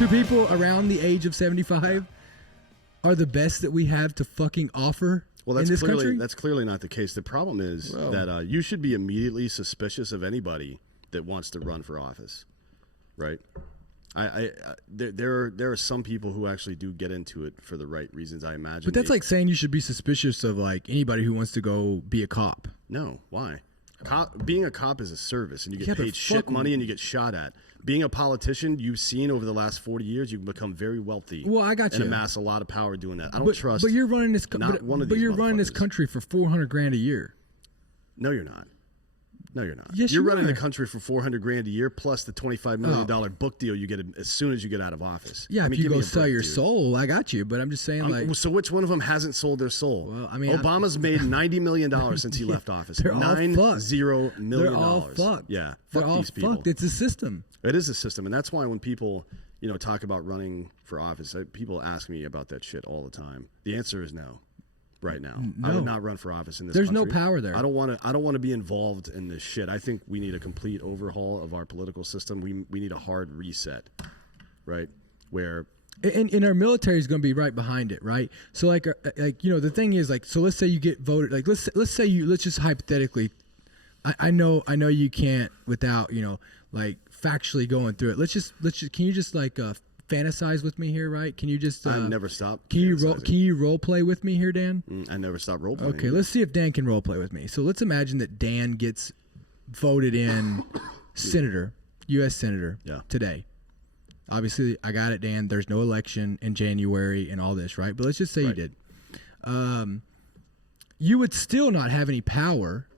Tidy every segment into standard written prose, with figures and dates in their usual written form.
to people around the age of 75 are the best that we have to fucking offer in this country? That's clearly not the case. The problem is that you should be immediately suspicious of anybody that wants to run for office, right? There are some people who actually do get into it for the right reasons, I imagine. But that's like saying you should be suspicious of like anybody who wants to go be a cop. No, why? Being a cop is a service, and you get paid shit money, and you get shot at. Being a politician, you've seen over the last 40 years, you can become very wealthy. Well, I got you. And amass a lot of power doing that. I don't trust. But you're running this. But you're running this country for $400,000 a year. No, you're not. No, you're not. Yes, you're running the country for $400,000 a year plus the $25 million book deal you get as soon as you get out of office. Yeah, if you go sell your soul, I got you. But I'm just saying, like, so which one of them hasn't sold their soul? Well, I mean, Obama's made $90 million since he left office. They're all fucked. $90 million. They're all fucked. Yeah, they're fuck all these people. fucked. It's a system. It is a system, and that's why when people, talk about running for office, people ask me about that shit all the time. The answer is no. Right now, I would not run for office in this country. There's no power there. I don't want to be involved in this shit. I think we need a complete overhaul of our political system. We need a hard reset, right? Where and our military is going to be right behind it, right? So like the thing is like, so let's say you get voted. Like let's just hypothetically, I know you can't without like factually going through it. Let's just can you just like fantasize with me here, right? Can you just I never stop. Can you role play with me here, Dan? I never stop role playing. Okay, let's see if Dan can role play with me. So let's imagine that Dan gets voted in senator, U.S. senator today. Obviously, I got it, Dan. There's no election in January and all this, right? But let's just say you did. You would still not have any power.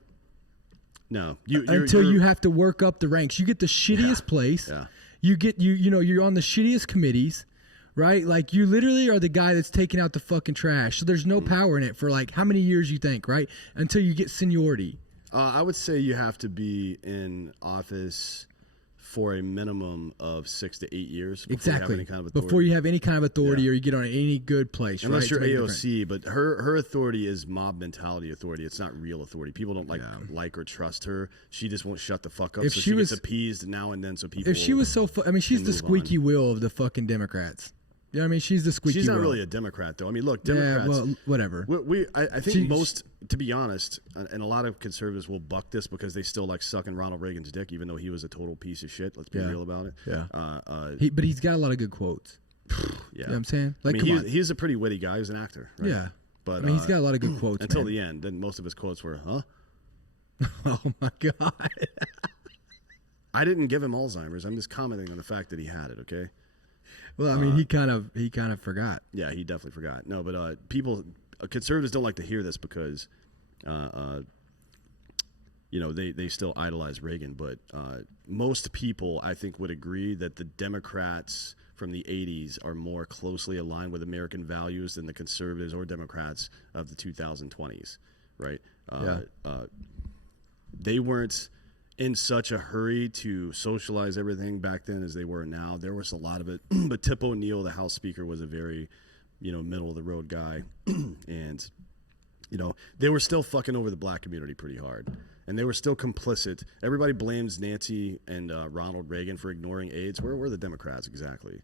No, until you have to work up the ranks. You get the shittiest place. Yeah. You get you're on the shittiest committees, right? Like you literally are the guy that's taking out the fucking trash. So there's no power in it for like how many years you think, right? Until you get seniority. I would say you have to be in office for a minimum of 6 to 8 years before you have any kind of authority or you get on any good place. Unless you're AOC, but her authority is mob mentality authority. It's not real authority. People don't like or trust her. She just won't shut the fuck up. So she gets appeased now and then. So people. If she was she's the squeaky wheel of the fucking Democrats. You know what I mean? She's the squeaky wheel. She's not really a Democrat, though. I mean, look, Democrats. Yeah, well, whatever. I think most, to be honest, and a lot of conservatives will buck this because they still like sucking Ronald Reagan's dick, even though he was a total piece of shit. Let's be real about it. Yeah. But he's got a lot of good quotes. Yeah. You know what I'm saying? Like, he's a pretty witty guy. He's an actor. Right? Yeah. But I mean, he's got a lot of good quotes. Until the end. Then most of his quotes were, huh? Oh, my God. I didn't give him Alzheimer's. I'm just commenting on the fact that he had it, okay? Well, I mean, he kind of forgot. Yeah, he definitely forgot. No, but conservatives don't like to hear this because, they still idolize Reagan. But most people, I think, would agree that the Democrats from the 80s are more closely aligned with American values than the conservatives or Democrats of the 2020s, right? They weren't in such a hurry to socialize everything back then as they were now. There was a lot of it. But Tip O'Neill, the House Speaker, was a very, middle of the road guy. And, they were still fucking over the black community pretty hard. And they were still complicit. Everybody blames Nancy and Ronald Reagan for ignoring AIDS. Where were the Democrats exactly?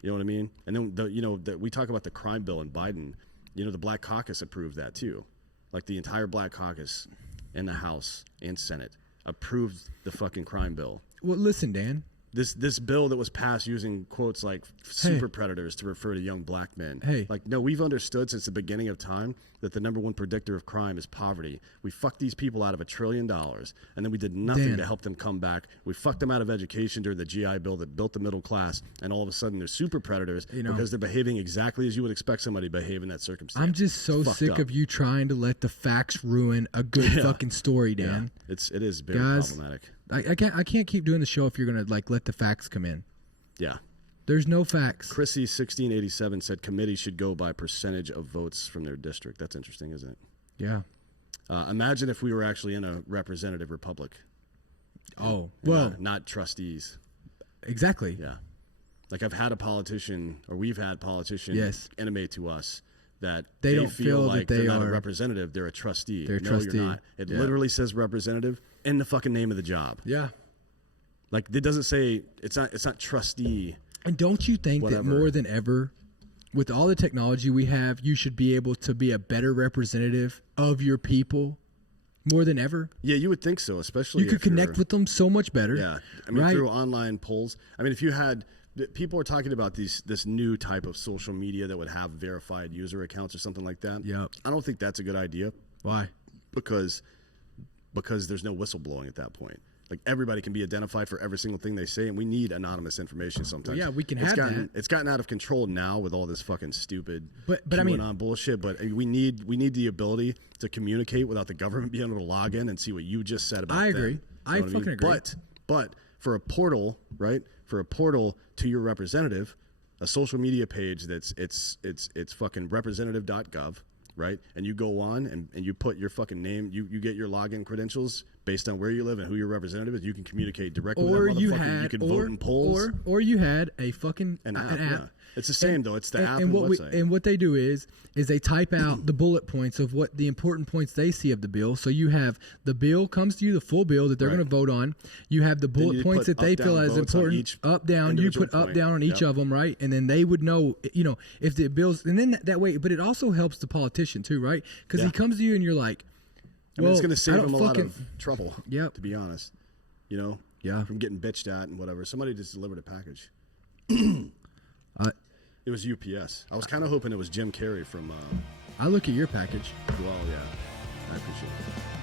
You know what I mean? And then, we talk about the crime bill and Biden. The Black Caucus approved that too. Like the entire Black Caucus in the House and Senate approved the fucking crime bill. Well, listen, Dan. This bill that was passed using quotes like super predators to refer to young black men. Like, no, we've understood since the beginning of time that the number one predictor of crime is poverty. We fucked these people out of $1 trillion, and then we did nothing to help them come back. We fucked them out of education during the GI Bill that built the middle class, and all of a sudden they're super predators because they're behaving exactly as you would expect somebody to behave in that circumstance. I'm just so sick of you trying to let the facts ruin a good fucking story, Dan. Yeah. It is very problematic. I can't keep doing the show if you're gonna let the facts come in. Yeah. There's no facts. Chrissy 1687 said committees should go by percentage of votes from their district. That's interesting, isn't it? Yeah. Imagine if we were actually in a representative republic. Oh, well, not trustees. Exactly. Yeah. Like we've had politicians intimate to us that they don't feel like they're not a representative, they're a trustee. They're a trustee. You're not. It literally says representative in the fucking name of the job. Yeah. Like it doesn't say it's not trustee. And don't you think whatever. that more than ever, with all the technology we have, you should be able to be a better representative of your people more than ever? Yeah, you would think so, especially you could connect with them so much better. Yeah, I mean, right? through online polls. I mean, if you had people are talking about this new type of social media that would have verified user accounts or something like that. Yep. I don't think that's a good idea. Why? Because there's no whistleblowing at that point. Like everybody can be identified for every single thing they say, and we need anonymous information sometimes. Well, yeah, we can have that. It's gotten out of control now with all this fucking stupid but I mean, bullshit. But we need the ability to communicate without the government being able to log in and see what you just said about I them. agree. You I know what fucking agree. But for a portal, right? For a portal to your representative, a social media page that's it's fucking representative.gov, right? And you go on and you put your fucking name, you get your login credentials based on where you live and who your representative is. You can communicate directly with that motherfucker. You can vote in polls. Or you had a fucking an app. Yeah. It's the same though. It's the app and and what website. and what they do is they type out the bullet points of what the important points they see of the bill. So you have the bill comes to you, the full bill that they're going to vote on. You have the bullet points that they feel as important. Up, down. You put up, down on each of them, right? And then they would know, if the bills. And then that way, but it also helps the politician too, right? Because he comes to you and you're like, I mean, it's going to save him a lot of trouble. Yep. To be honest, Yeah. from getting bitched at and whatever. Somebody just delivered a package. It was UPS. I was kind of hoping it was Jim Carrey from. I look at your package. Well, yeah, I appreciate it.